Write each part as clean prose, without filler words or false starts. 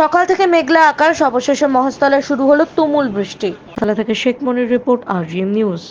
সকাল থেকে মেঘলা আকাশ, অবশেষে মহাস্থলে শুরু হলো তুমুল বৃষ্টি। থালা থেকে শেখ মনির রিপোর্ট, RGM নিউজ।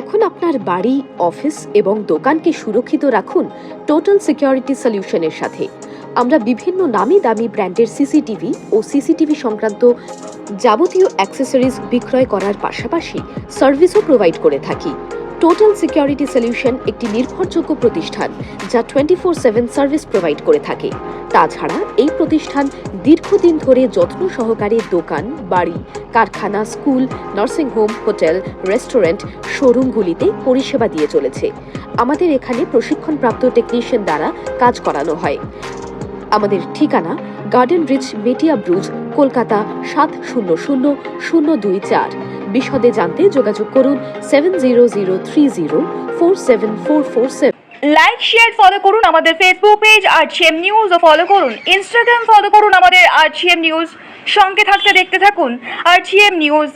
এখন আপনার বাড়ি, অফিস এবং দোকানকে সুরক্ষিত রাখুন টোটাল সিকিউরিটি সলিউশনের সাথে। আমরা বিভিন্ন নামি দামি ব্র্যান্ডের সিসিটিভি ও সিসিটিভি সংক্রান্ত যাবতীয় অ্যাক্সেসরিজ বিক্রয় করার পাশাপাশি সার্ভিসও প্রোভাইড করে থাকি। টোটাল সিকিউরিটি সলিউশন একটি নির্ভরযোগ্য প্রতিষ্ঠান যা 24/7 সার্ভিস প্রোভাইড করে থাকে। তাছাড়া এই প্রতিষ্ঠান দীর্ঘদিন ধরে যত্ন সহকারে দোকান, বাড়ি, কারখানা, স্কুল, নার্সিংহোম, হোটেল, রেস্টুরেন্ট, শোরুমগুলিতে পরিষেবা দিয়ে চলেছে। আমাদের এখানে প্রশিক্ষণপ্রাপ্ত টেকনিশিয়ান দ্বারা কাজ করানো হয়। আমাদের ঠিকানা গার্ডেন রিচ, মেটিয়া ব্রুজ, কলকাতা 700024। বিশদে জানতে যোগাযোগ করুন 7003047447। লাইক, শেয়ার, ফলো করুন আমাদের ফেসবুক পেজ RGM নিউজ ও ফলো করুন ইনস্টাগ্রাম, ফলো করুন আমাদের RGM নিউজ। সঙ্গে থাকতে দেখতে থাকুন RGM নিউজ,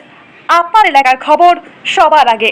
আপনার এলাকার খবর সবার আগে।